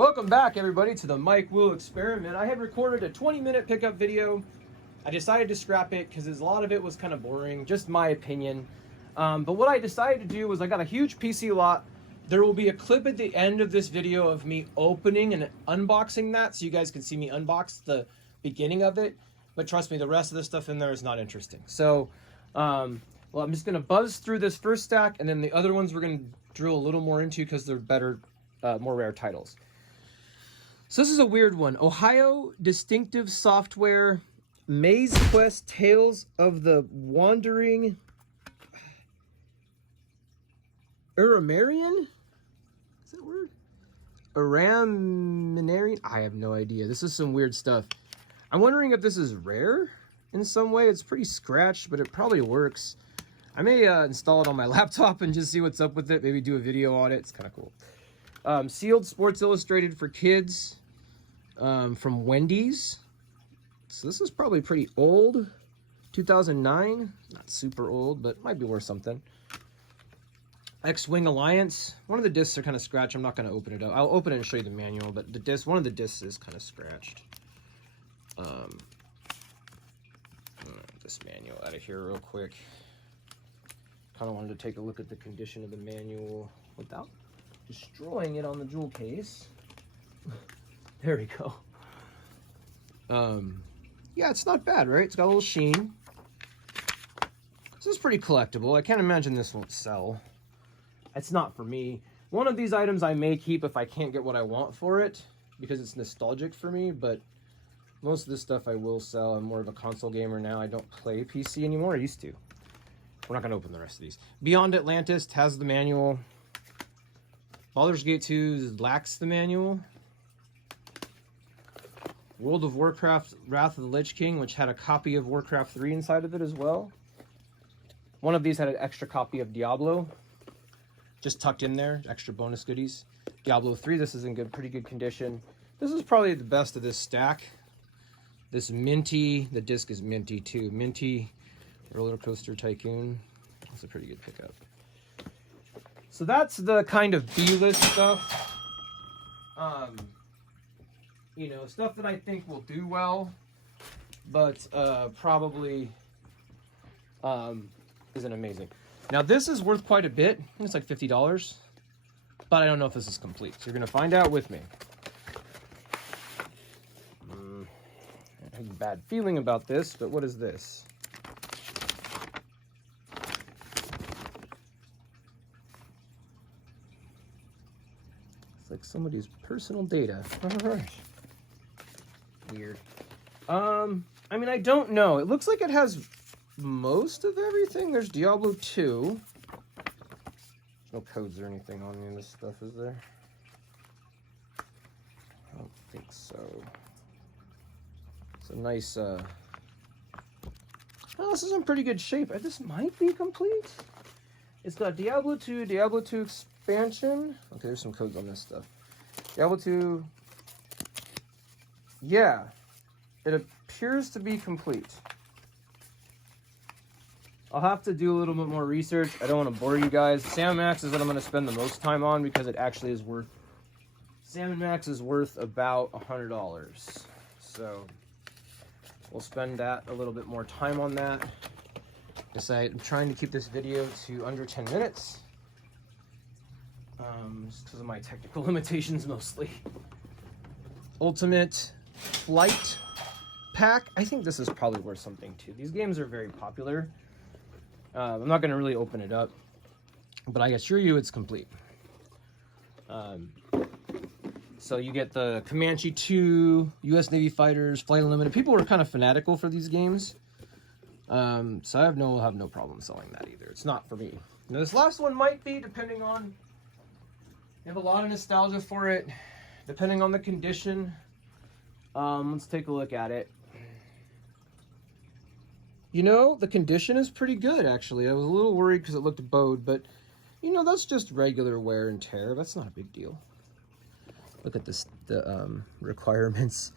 Welcome back, everybody, to the Micro-prose experiment. I had recorded a 20-minute pickup video. I decided to scrap it because a lot of it was kind of boring, just my opinion. But what I decided to do was I got a huge PC lot. There will be a clip at the end of this video of me opening and unboxing that, so you guys can see me unbox the beginning of it. But trust me, the rest of the stuff in there is not interesting. So, well, I'm just going to buzz through this first stack, and then the other ones we're going to drill a little more into because they're better, more rare titles. So this is a weird one. Ohio Distinctive Software, Maze Quest, Tales of the Wandering Uramarian? Is that a word? Araminarian? I have no idea. This is some weird stuff. I'm wondering if this is rare in some way. It's pretty scratched, but it probably works. I may install it on my laptop and just see what's up with it. Maybe do a video on it. It's kind of cool. Sealed Sports Illustrated for kids from Wendy's. So this is probably pretty old. 2009. Not super old, but might be worth something. X-Wing Alliance. One of the discs are kind of scratched. I'm not going to open it up. I'll open it and show you the manual, but the disc, one of the discs is kind of scratched. This manual out of here real quick. Kind of wanted to take a look at the condition of the manual without destroying it on the jewel case. There we go. Yeah, it's not bad, right? It's got a little sheen. This is pretty collectible. I can't imagine this won't sell. It's not for me. One of these items I may keep if I can't get what I want for it, because it's nostalgic for me, but most of this stuff I will sell. I'm more of a console gamer now. I don't play PC anymore. I used to. We're not going to open the rest of these. Beyond Atlantis has the manual. Baldur's Gate 2 lacks the manual. World of Warcraft Wrath of the Lich King, which had a copy of Warcraft 3 inside of it as well. One of these had an extra copy of Diablo, just tucked in there, extra bonus goodies. Diablo 3, this is in pretty good condition. This is probably the best of this stack. This minty, the disc is minty too. Minty Roller Coaster Tycoon. That's a pretty good pickup. So that's the kind of B-list stuff. You know, stuff that I think will do well, but probably isn't amazing. Now this is worth quite a bit. I think it's like $50, but I don't know if this is complete. So you're gonna find out with me. I have a bad feeling about this, but what is this? It's like somebody's personal data. All right. Weird. I mean, I don't know. It looks like it has most of everything. There's Diablo 2. There's no codes or anything on any of this stuff, is there? I don't think so. It's a nice, oh, this is in pretty good shape. This might be complete. It's got Diablo 2, Diablo 2 expansion. Okay, there's some codes on this stuff. Diablo 2. Yeah, it appears to be complete. I'll have to do a little bit more research. I don't want to bore you guys. Sam Max is what I'm going to spend the most time on because it actually is worth... Sam Max is worth about $100. So we'll spend that a little bit more time on that. I'm trying to keep this video to under 10 minutes. Just because of my technical limitations mostly. Ultimate Flight Pack. I think this is probably worth something too. These games are very popular. I'm not going to really open it up, but I assure you it's complete. So you get the Comanche 2, U.S. Navy Fighters, Flight Unlimited. People were kind of fanatical for these games. So I have no problem selling that either. It's not for me. Now this last one might be, depending on... You have a lot of nostalgia for it, depending on the condition. Let's take a look at it. You know, the condition is pretty good, actually. I was a little worried because it looked bowed, but, you know, that's just regular wear and tear. That's not a big deal. Look at this, the requirements.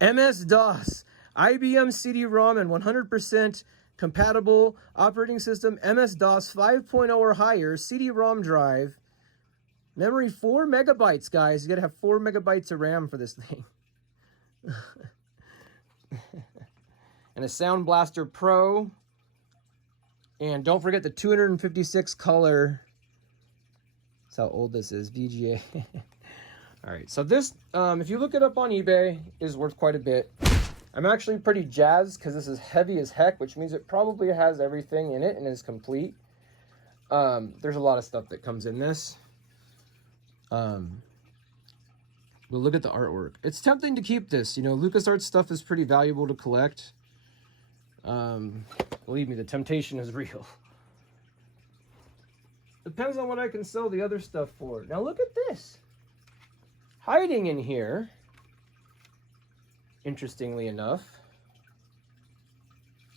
MS-DOS, IBM CD-ROM, and 100% compatible operating system, MS-DOS 5.0 or higher, CD-ROM drive, Memory 4 megabytes, guys. You gotta have 4 megabytes of RAM for this thing. And a Sound Blaster Pro. And don't forget the 256 color. That's how old this is, VGA. All right, so this, if you look it up on eBay, is worth quite a bit. I'm actually pretty jazzed because this is heavy as heck, which means it probably has everything in it and is complete. There's a lot of stuff that comes in this. But look at the artwork. It's tempting to keep this. You know, LucasArts stuff is pretty valuable to collect. Believe me, the temptation is real. Depends on what I can sell the other stuff for. Now look at this. Hiding in here, interestingly enough,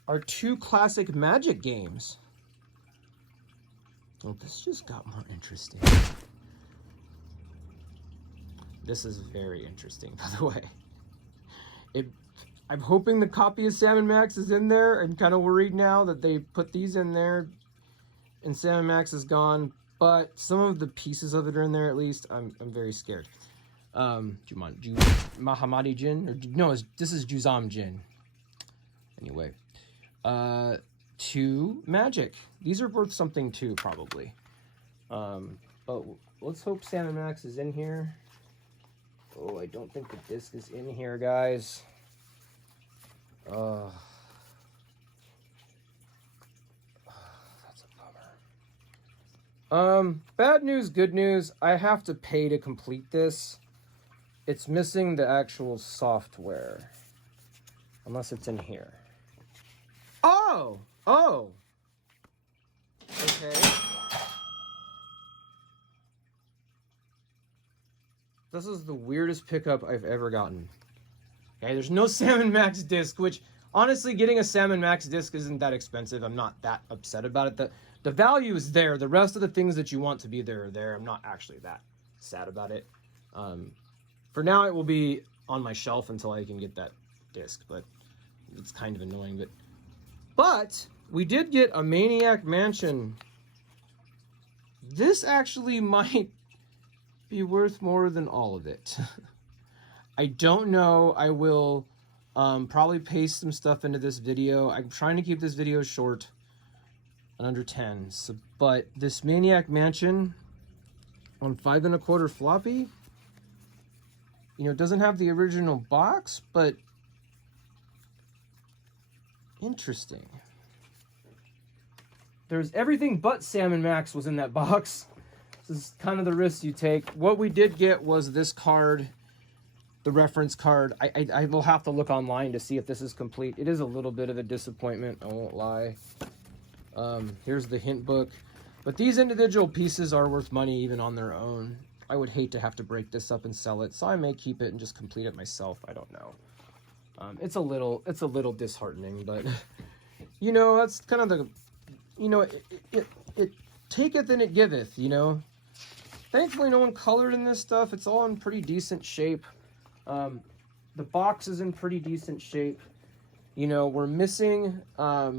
are 2 classic Magic games. Well, this just got more interesting. This is very interesting, by the way. I'm hoping the copy of Sam & Max is in there. I'm kind of worried now that they put these in there and Sam & Max is gone, but some of the pieces of it are in there at least. I'm very scared. Mahamadi Jin? Or, no, this is Juzam Jin. Anyway. 2 Magic. These are worth something too, probably. But let's hope Sam & Max is in here. Oh, I don't think the disc is in here, guys. That's a bummer. Bad news, good news. I have to pay to complete this. It's missing the actual software. Unless it's in here. Oh! Oh! Okay. This is the weirdest pickup I've ever gotten. Okay, there's no Sam & Max disc, which, honestly, getting a Sam & Max disc isn't that expensive. I'm not that upset about it. The value is there. The rest of the things that you want to be there are there. I'm not actually that sad about it. For now, it will be on my shelf until I can get that disc, but it's kind of annoying. But we did get a Maniac Mansion. This actually might be worth more than all of it. I don't know. I will probably paste some stuff into this video. I'm trying to keep this video short and under 10. So, but this Maniac Mansion on 5 1/4 floppy, you know, it doesn't have the original box, but interesting. There's everything but Sam & Max was in that box. This is kind of the risk you take. What we did get was this card, the reference card. I will have to look online to see if this is complete. It is a little bit of a disappointment, I won't lie. Here's the hint book. But these individual pieces are worth money even on their own. I would hate to have to break this up and sell it, so I may keep it and just complete it myself. I don't know. It's a little disheartening, but you know, that's kind of the, you know, it taketh and it giveth, you know. Thankfully, no one colored in this stuff. It's all in pretty decent shape. The box is in pretty decent shape. You know, we're missing, I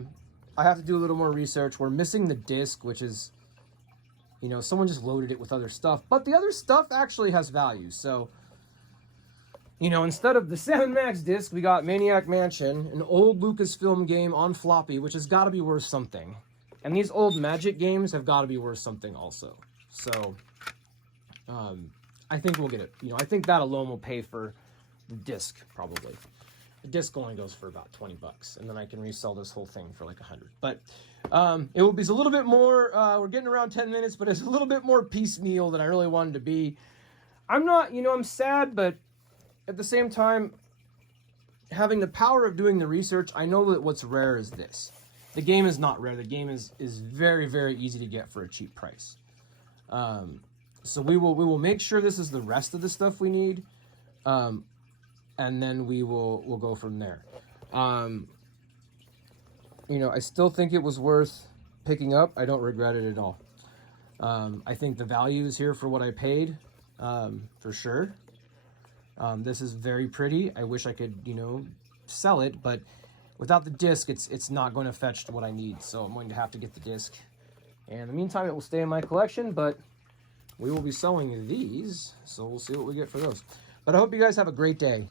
have to do a little more research. We're missing the disc, which is, you know, someone just loaded it with other stuff. But the other stuff actually has value. So, you know, instead of the Sam & Max disc, we got Maniac Mansion, an old Lucasfilm game on floppy, which has got to be worth something. And these old Magic games have got to be worth something also. So, I think we'll get it. You know, I think that alone will pay for the disc, probably. The disc only goes for about 20 bucks, and then I can resell this whole thing for like 100. But it will be a little bit more, we're getting around 10 minutes, but it's a little bit more piecemeal than I really wanted to be. I'm not, you know, I'm sad, but at the same time, having the power of doing the research, I know that what's rare is this. The game is not rare. The game is very, very easy to get for a cheap price. So we will make sure this is the rest of the stuff we need. And then we'll go from there. You know, I still think it was worth picking up. I don't regret it at all. I think the value is here for what I paid, for sure. This is very pretty. I wish I could, you know, sell it, but without the disc, it's not going to fetch what I need. So I'm going to have to get the disc. And in the meantime, it will stay in my collection, but we will be selling these, so we'll see what we get for those. But I hope you guys have a great day.